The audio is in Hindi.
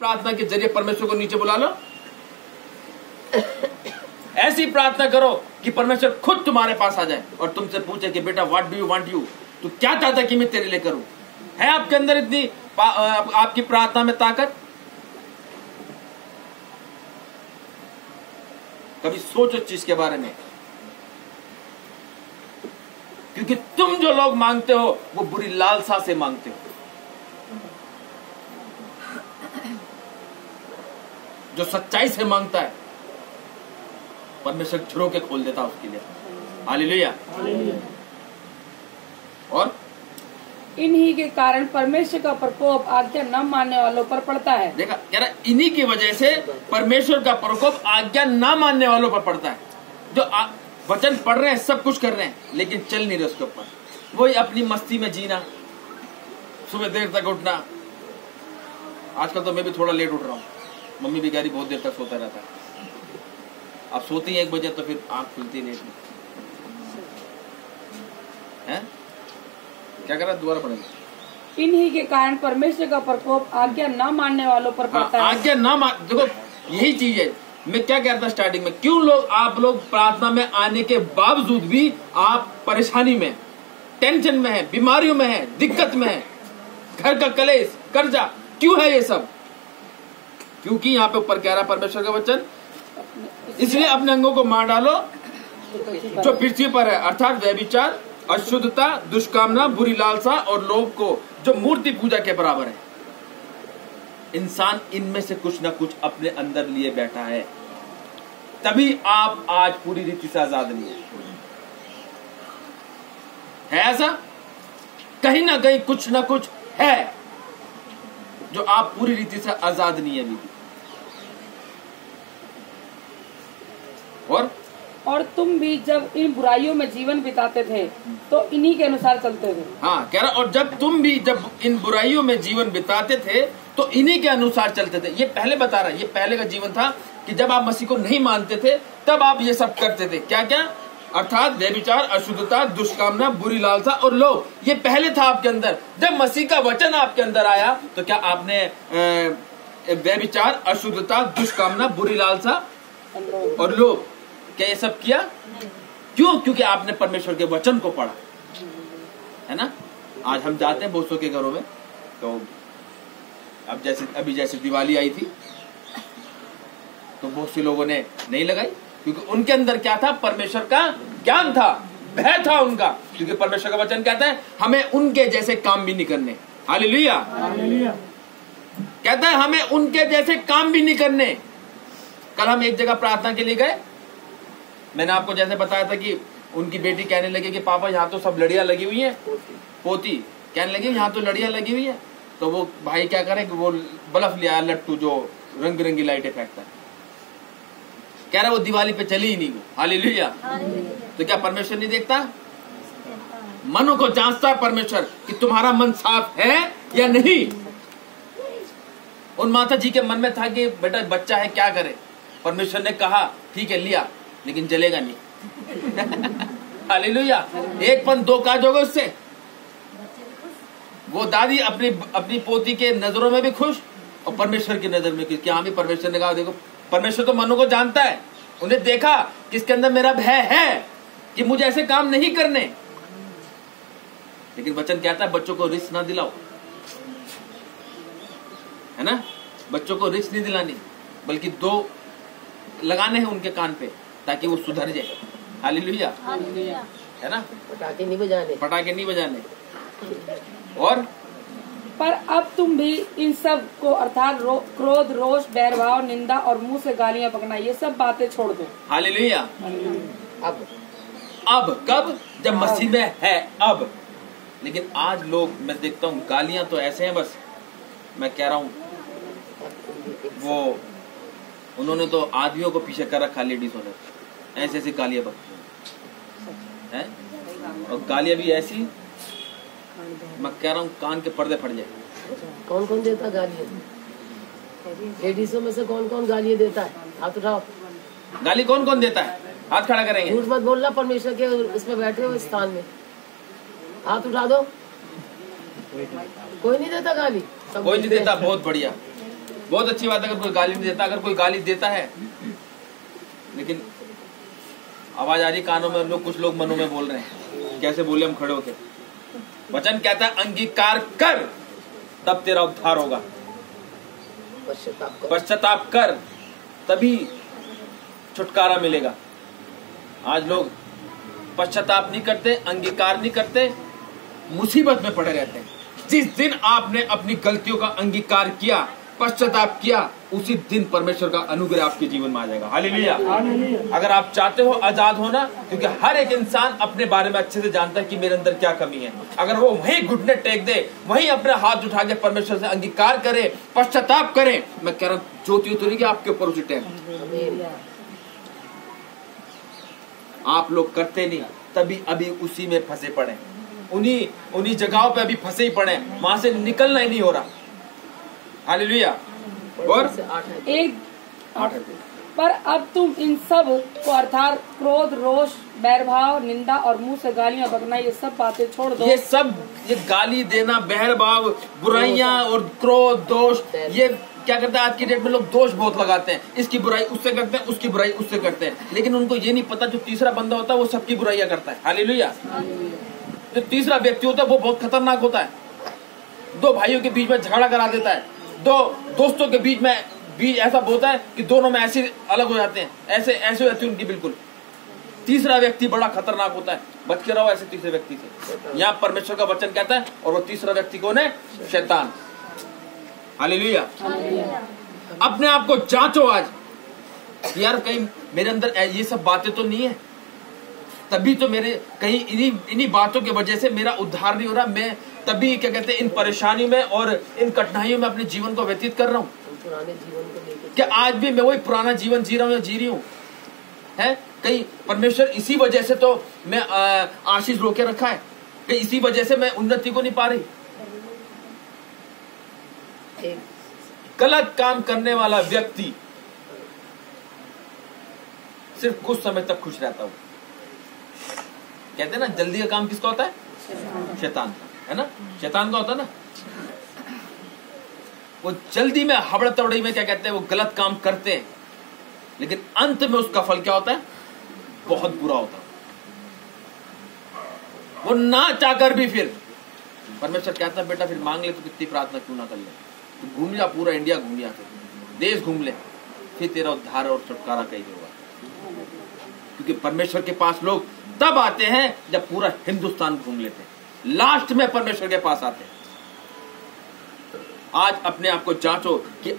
प्रार्थना के जरिए परमेश्वर को नीचे बुला लो। ऐसी प्रार्थना करो कि परमेश्वर खुद तुम्हारे पास आ जाए और तुमसे पूछे कि बेटा what do you want, you तू क्या चाहता कि मैं तेरे लिए करूं। है आपके अंदर इतनी आपकी प्रार्थना में ताकत? कभी सोचो चीज के बारे में, क्योंकि तुम जो लोग मांगते हो वो बुरी लालसा से मांगते हो। जो सच्चाई से मांगता है परमेश्वर झरोखे खोल देता है उसके लिए। हालेलुया। और इन्हीं के कारण परमेश्वर का प्रकोप आज्ञा न मानने वालों पर पड़ता है। देखा, कह रहा इन्हीं की वजह से परमेश्वर का प्रकोप आज्ञा न मानने वालों पर पड़ता है। जो वचन पढ़ रहे हैं, सब कुछ कर रहे हैं, लेकिन चल नहीं रहे उसके ऊपर। वही अपनी मस्ती में जीना, सुबह देर तक उठना। आजकल तो मैं भी थोड़ा लेट उठ रहा हूँ। मम्मी भी कह रही बहुत देर तक सोता रहता है। अब सोती है 1 बजे तो फिर आंख खुलती लेट है। क्या कर रहा है? दोबारा पढ़ेंगे। इन्हीं के कारण परमेश्वर का प्रकोप आज्ञा न मानने वालों पर पड़ता है। आज्ञा न मान, देखो यही चीज है। मैं क्या कहता स्टार्टिंग में, क्यों आप लोग प्रार्थना में आने के बावजूद भी आप परेशानी में, टेंशन में है, बीमारियों में है, दिक्कत में है, घर का कलेश, कर्जा, क्यों है ये सब? क्योंकि यहाँ पे ऊपर कह रहा परमेश्वर का वचन, इसलिए अपने अंगों को मार डालो जो पृथ्वी पर है, अर्थात व्यभिचार, अशुद्धता, दुष्कामना, बुरी लालसा और लोभ को, जो मूर्ति पूजा के बराबर है। इंसान इनमें से कुछ ना कुछ अपने अंदर लिए बैठा है, तभी आप आज पूरी रीति से आजाद नहीं है ऐसा? कहीं ना कहीं कुछ ना कुछ है जो आप पूरी रीति से आजाद नहीं है अभी। और तुम भी जब इन बुराइयों में जीवन बिताते थे तो इन्हीं के अनुसार चलते थे। हाँ, कह रहा, और जब तुम भी जब इन बुराइयों में जीवन बिताते थे तो इन्हीं के अनुसार चलते थे। ये पहले बता रहा है, ये पहले का जीवन था कि जब आप मसीह को नहीं मानते थे तब आप ये सब करते थे। क्या क्या? अर्थात व्यभिचार, अशुद्धता, दुष्कामना, बुरी लालसा और लोभ। ये पहले था आपके अंदर। जब मसीह का वचन आपके अंदर आया तो क्या आपने व्यभिचार, अशुद्धता, दुष्कामना, बुरी लालसा और लोभ, क्या ये सब किया? क्यों? क्योंकि आपने परमेश्वर के वचन को पढ़ा है ना। आज हम जाते हैं बहुतों के घरों में, तो अब अभी जैसे दिवाली आई थी तो बहुत से लोगों ने नहीं लगाई, क्योंकि उनके अंदर क्या था? परमेश्वर का ज्ञान था, भय था उनका। क्योंकि परमेश्वर का वचन कहता है हमें उनके जैसे काम भी नहीं करने। हालेलुया। कहता है हमें उनके जैसे काम भी नहीं करने। कल हम एक जगह प्रार्थना के लिए गए, मैंने आपको जैसे बताया था कि उनकी बेटी कहने लगी कि पापा यहाँ तो सब लड़ियां लगी हुई हैं, पोती कहने लगी यहाँ तो लड़ियां लगी हुई है। तो वो भाई क्या करे कि वो बल्ब लिया लट्टू जो रंग बिरंगी लाइटें फेंकता है, कह रहा वो दिवाली पे चली ही नहीं वो। हालेलुया। तो क्या परमेश्वर नहीं देखता? मनों को जांचता है परमेश्वर कि तुम्हारा मन साफ है या नहीं। उन माता जी के मन में था कि बेटा बच्चा है क्या करे। परमेश्वर ने कहा ठीक है लिया, लेकिन जलेगा नहीं। हालेलुया। 1 काज होगा उससे। वो दादी अपनी पोती के नजरों में भी खुश और परमेश्वर की नजर में खुश। क्या भी परमेश्वर ने कहा देखो, परमेश्वर तो मनों को जानता है, उन्हें देखा किसके अंदर मेरा भय है कि मुझे ऐसे काम नहीं करने। लेकिन वचन कहता है बच्चों को रिस्क ना दिलाओ, है ना। बच्चों को रिस्क नहीं दिलानी, बल्कि 2 लगाने हैं उनके कान पे ताकि वो सुधर जाए। हालेलुया, है ना। पटाखे नहीं बजाने। और पर अब तुम भी इन सब को अर्थात क्रोध, रोष, बैरभाव, निंदा और मुंह से गालियां बकना, ये सब बातें छोड़ दो। हालेलुया। अब कब? जब मसीह में है अब। लेकिन आज लोग, मैं देखता हूँ गालियां तो ऐसे हैं, बस मैं कह रहा हूँ वो उन्होंने तो आदमियों को पीछे कर रखा, लेडीजों ने ऐसे ऐसी गालियां बकती हैं, और गालियां भी ऐसी, मैं कह रहा हूँ कान के पर्दे फट जाए। कौन कौन देता गालियां? लेडीजों में से कौन कौन गालियां देता है? हाथ उठाओ। गाली कौन कौन देता है? हाथ खड़ा करेंगे। झूठ मत बोलना, परमेश्वर के उसमें बैठे हो स्थान में, हाथ उठा दो। कोई नहीं देता गाली? कोई नहीं देता। बहुत बढ़िया। बहुत अच्छी बात है अगर कोई गाली नहीं देता। अगर कोई गाली देता है, लेकिन आवाज आ रही कानों में, लोग कुछ लोग मनों में बोल रहे हैं, कैसे बोले हम खड़े होके। वचन कहता है अंगीकार कर तब तेरा उद्धार होगा, पश्चाताप कर तभी छुटकारा मिलेगा। आज लोग पश्चाताप नहीं करते, अंगीकार नहीं करते, मुसीबत में पड़े रहते हैं। जिस दिन आपने अपनी गलतियों का अंगीकार किया, पश्चाताप किया, उसी दिन परमेश्वर का अनुग्रह आपके जीवन में आ जाएगा। हालेलुया। अगर आप चाहते हो आजाद होना, क्योंकि हर एक इंसान अपने बारे में अच्छे से जानता है कि मेरे अंदर क्या कमी है, अगर वो वहीं घुटने टेक दे, वहीं अपने हाथ उठा के परमेश्वर से अंगीकार करे, पश्चाताप करे, मैं कह रहा हूं ज्योति उतरेगी आपके ऊपर उसी टाइम। आप लोग करते नहीं, तभी अभी उसी में फंसे पड़े, उन्हीं जगहों पे अभी फंसे ही पड़े, वहां से निकलना ही नहीं हो रहा। हालेलुया। और पर अब तुम इन सब को अर्थात क्रोध, रोष, बैरभाव, निंदा और मुंह से गालियां बकना, ये सब बातें छोड़ दो। ये गाली देना, बहरभाव, बुराइयां और क्रोध, दोष, ये क्या करते हैं आज की डेट में लोग दोष बहुत लगाते हैं। इसकी बुराई उससे करते हैं, उसकी बुराई उससे करते हैं, लेकिन उनको ये नहीं पता जो तीसरा बंदा होता है वो सबकी बुराइयां करता है। हालेलुया। जो तीसरा व्यक्ति होता है वो बहुत खतरनाक होता है। दो भाइयों के बीच में झगड़ा करा देता है, दो दोस्तों के बीच ऐसा होता है कि दोनों में ऐसे अलग हो जाते हैं, ऐसे हो जाती है उनकी बिल्कुल। तीसरा व्यक्ति बड़ा खतरनाक होता है, बच के रहो ऐसे तीसरे व्यक्ति से। यहाँ परमेश्वर का वचन कहता है, और वो तीसरा व्यक्ति कौन है? शैतान। हालेलुया। अपने आप को जांचो आज, यार कहीं मेरे अंदर ये सब बातें तो नहीं है, तभी तो मेरे कहीं इन्हीं बातों की वजह से मेरा उद्धार नहीं हो रहा। मैं तभी क्या कहते हैं इन परेशानियों में और इन कठिनाइयों में अपने जीवन को व्यतीत कर रहा हूँ। पुराने जीवन को लेकर क्या आज भी मैं वही पुराना जीवन जी रहा हूँ या जी रही हूँ? है कहीं परमेश्वर इसी वजह से तो मैं आशीष रोके रखा है, कहीं इसी वजह से मैं उन्नति को नहीं पा रही। गलत काम करने वाला व्यक्ति सिर्फ कुछ समय तक खुश रहता हूँ। कहते हैं ना जल्दी का काम किसका होता है? शैतान का, है ना? शैतान का होता है ना। वो जल्दी में हबड़ तबड़ी में क्या कहते हैं, वो गलत काम करते हैं, लेकिन अंत में उसका फल क्या होता है? बहुत बुरा होता है। वो ना चाहकर भी फिर परमेश्वर कहता है बेटा फिर मांग ले तो कितनी प्रार्थना क्यों ना कर ले, तो घूम जा, पूरा इंडिया घूम जा, देश घूम ले, फिर तेरा उद्धार और छुटकारा कहीं होगा। क्योंकि परमेश्वर के पास लोग तब आते हैं जब पूरा हिंदुस्तान घूम लेते हैं, लास्ट में परमेश्वर के पास आते हैं। आज अपने आप को जांचो कि